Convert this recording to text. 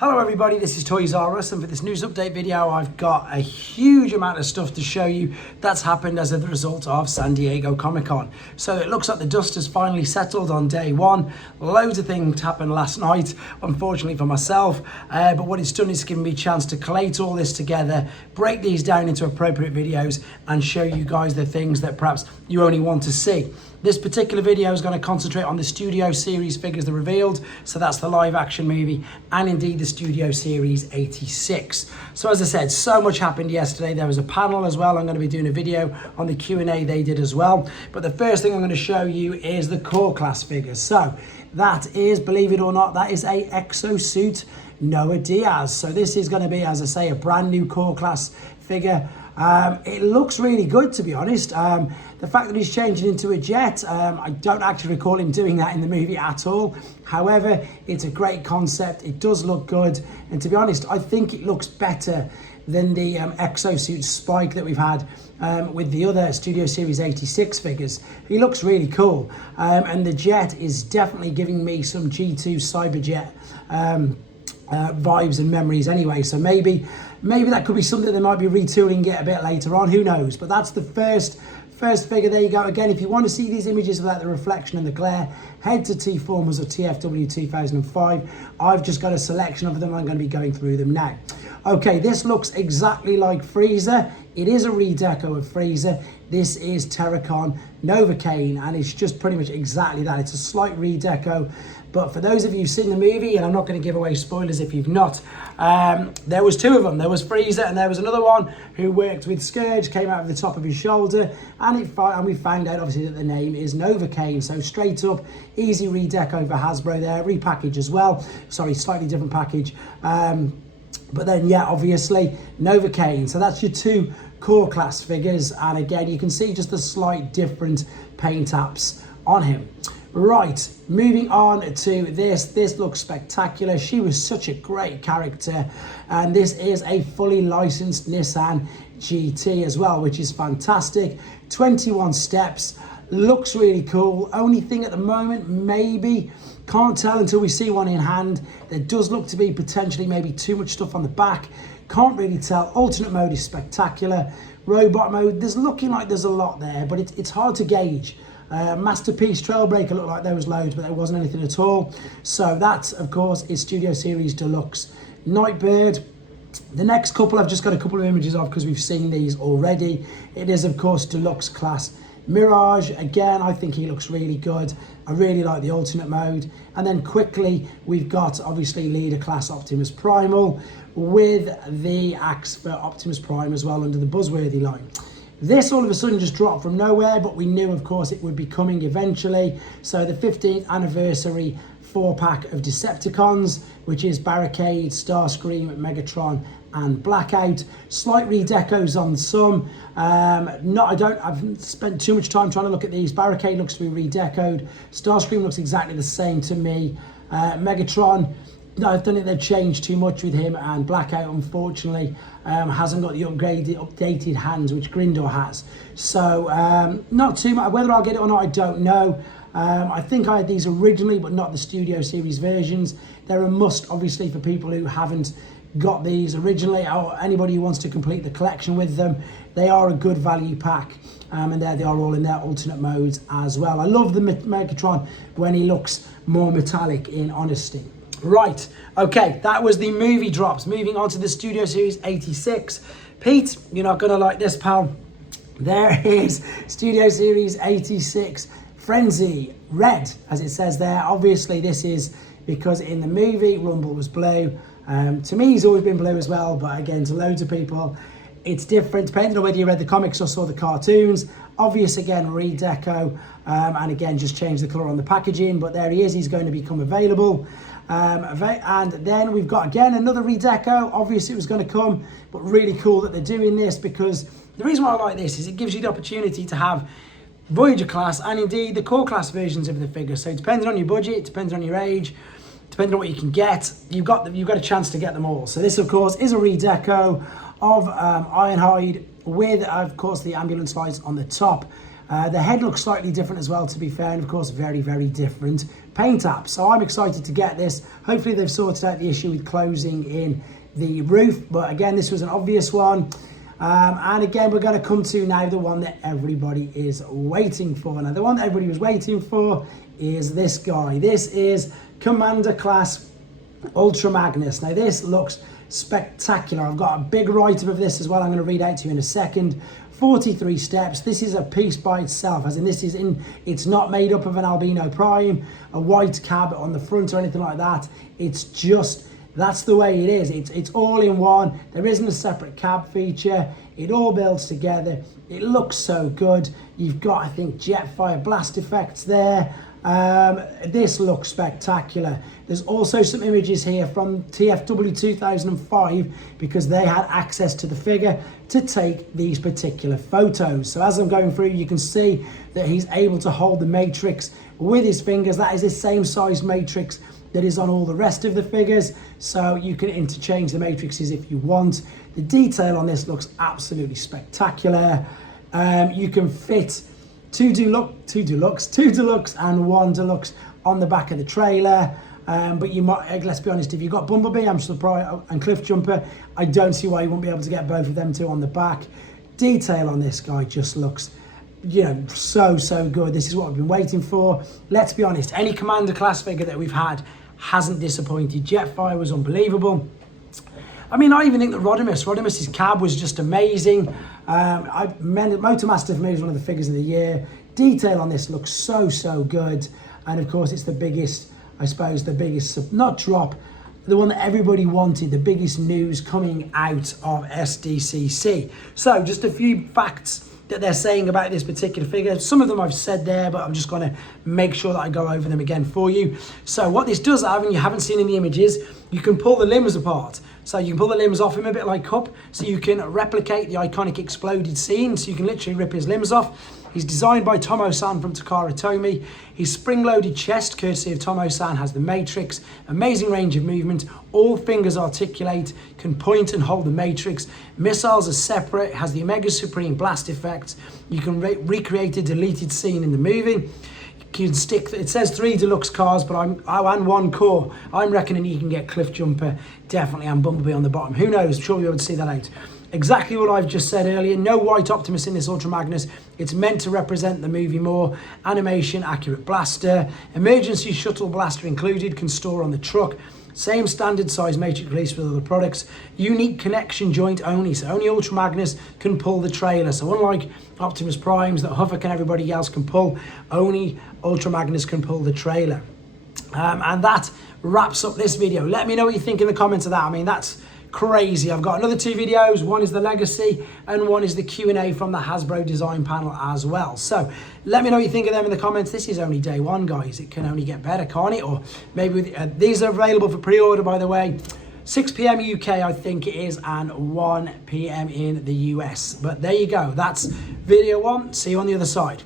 Hello everybody, this is Toys R Us, and for this news update video I've got a huge amount of stuff to show you that's happened as a result of San Diego Comic-Con. So it looks like the dust has finally settled on day one. Loads of things happened last night, unfortunately for myself, but what it's done is given me a chance to collate all this together, break these down into appropriate videos and show you guys the things that perhaps you only want to see. This particular video is going to concentrate on the Studio Series figures that are revealed, so that's the live action movie and indeed the Studio Series 86. So as I said, so much happened yesterday. There was a panel as well. I'm going to be doing a video on the Q&A they did as well. But the first thing I'm going to show you is the core class figures. So that is, believe it or not, that is a exosuit Noah Diaz. So this is going to be, as I say, a brand new core class figure. It looks really good, to be honest. The fact that he's changing into a jet, I don't actually recall him doing that in the movie at all. However, it's a great concept. It does look good. And to be honest, I think it looks better than the exosuit Spike that we've had with the other Studio Series 86 figures. He looks really cool. And the jet is definitely giving me some G2 Cyberjet vibes and memories anyway. So maybe that could be something they might be retooling it a bit later on, who knows. But that's the first figure. There you go. Again, if you want to see these images without the reflection and the glare, head to T-Formers or TFW 2005. I've just got a selection of them. I'm going to be going through them now. Okay, this looks exactly like Frieza. It is a redeco of Frieza. This is Terracon Novacane, and it's just pretty much exactly that. It's a slight redeco. But for those of you who've seen the movie, and I'm not going to give away spoilers if you've not, there was two of them. There was Frieza and there was another one who worked with Scourge, came out of the top of his shoulder, and we found out obviously that the name is Novacane. So straight up, easy redeco for Hasbro there, repackage as well. Sorry, slightly different package. But then, yeah, obviously, Novacane. So that's your two core class figures. And again, you can see just the slight different paint apps on him. Right, moving on to this. This looks spectacular. She was such a great character. And this is a fully licensed Nissan GT as well, which is fantastic. 21 steps. Looks really cool. Only thing at the moment, maybe, can't tell until we see one in hand. There does look to be potentially maybe too much stuff on the back. Can't really tell. Alternate mode is spectacular. Robot mode, there's looking like there's a lot there, but it's hard to gauge. Masterpiece, Trailbreaker looked like there was loads, but there wasn't anything at all. So that, of course, is Studio Series Deluxe Nightbird. The next couple I've just got a couple of images of because we've seen these already. It is, of course, Deluxe Class Mirage. Again, I think he looks really good. I really like the alternate mode. And then quickly, we've got, obviously, Leader Class Optimus Primal with the axe for Optimus Prime as well under the Buzzworthy line. This all of a sudden just dropped from nowhere, but we knew, of course, it would be coming eventually. So the 15th anniversary 4-pack of Decepticons, which is Barricade, Starscream, Megatron, and Blackout. Slight redecos on some. I've spent too much time trying to look at these. Barricade looks to be redecoed. Starscream looks exactly the same to me. Megatron, no, I don't think they've changed too much with him, and Blackout, unfortunately, hasn't got the updated hands, which Grindor has. So, not too much. Whether I'll get it or not, I don't know. I think I had these originally, but not the Studio Series versions. They're a must, obviously, for people who haven't got these originally, or anybody who wants to complete the collection with them. They are a good value pack, and there they are all in their alternate modes as well. I love the Megatron when he looks more metallic, in honesty. Right, okay, that was the movie drops. Moving on to the Studio Series 86. Pete, you're not going to like this, pal. There is Studio Series 86 Frenzy Red, as it says there. Obviously, this is because in the movie, Rumble was blue. To me, he's always been blue as well, but again, to loads of people, it's different, depending on whether you read the comics or saw the cartoons. Obvious, again, redeco, and again, just change the colour on the packaging, but there he is. He's going to become available. And then we've got, again, another redeco. Obviously, it was going to come, but really cool that they're doing this, because the reason why I like this is it gives you the opportunity to have Voyager class and indeed the core class versions of the figure. So depending on your budget, depending on your age, depending on what you can get, you've got a chance to get them all. So this, of course, is a redeco of Ironhide with, of course, the ambulance lights on the top. The head looks slightly different as well, to be fair, and of course very, very different paint apps. So I'm excited to get this. Hopefully they've sorted out the issue with closing in the roof, but again, this was an obvious one. And again, we're going to come to now the one that everybody is waiting for. Now, the one that everybody was waiting for is this guy. This is Commander Class Ultra Magnus. Now, this looks spectacular. I've got a big write-up of this as well. I'm going to read out to you in a second. 43 steps. This is a piece by itself, as in it's not made up of an albino prime, a white cab on the front or anything like that. It's just, that's the way it is. It's all in one. There isn't a separate cab feature. It all builds together. It looks so good. You've got, I think, Jetfire blast effects there. This looks spectacular. There's also some images here from TFW 2005 because they had access to the figure to take these particular photos. So as I'm going through, you can see that he's able to hold the matrix with his fingers. That is the same size matrix that is on all the rest of the figures, so you can interchange the matrices if you want. The detail on this looks absolutely spectacular. You can fit two deluxe and one deluxe on the back of the trailer. But you might, let's be honest, if you've got Bumblebee, I'm surprised, and Cliff Jumper, I don't see why you won't be able to get both of them two on the back. Detail on this guy just looks, you know, so good. This is what I've been waiting for. Let's be honest, any Commander Class figure that we've had hasn't disappointed. Jetfire was unbelievable. I mean, I even think that Rodimus's cab was just amazing. Motormaster for me is one of the figures of the year. Detail on this looks so good. And of course, it's the biggest, I suppose, the biggest, not drop, the one that everybody wanted, the biggest news coming out of SDCC. So just a few facts that they're saying about this particular figure. Some of them I've said there, but I'm just going to make sure that I go over them again for you. So what this does have, and you haven't seen in the images, you can pull the limbs apart. So you can pull the limbs off him a bit like Cup, so you can replicate the iconic exploded scene, so you can literally rip his limbs off. He's designed by Tomo-san from Takara Tomy. His spring-loaded chest, courtesy of Tomo-san, has the matrix, amazing range of movement, all fingers articulate, can point and hold the matrix. Missiles are separate, has the Omega Supreme blast effect. You can recreate a deleted scene in the movie. You can stick, it says 3 deluxe cars, but and 1 core. I'm reckoning you can get Cliff Jumper, definitely, and Bumblebee on the bottom. Who knows? Sure, you'll be able to see that out. Exactly what I've just said earlier. No white Optimus in this Ultra Magnus. It's meant to represent the movie more. Animation, accurate blaster. Emergency shuttle blaster included. Can store on the truck. Same standard size matrix release with other products. Unique connection joint only. So only Ultra Magnus can pull the trailer. So unlike Optimus Primes that Huffer and everybody else can pull, only Ultra Magnus can pull the trailer. And that wraps up this video. Let me know what you think in the comments of that. I mean, that's crazy. I've got another 2 videos. One is the Legacy and one is the Q&A from the Hasbro design panel as well. So let me know what you think of them in the comments. This is only day 1, guys. It can only get better, can't it? Or maybe these are available for pre-order, by the way. 6 p.m. UK, I think it is, and 1 p.m. in the US. But there you go. That's video 1. See you on the other side.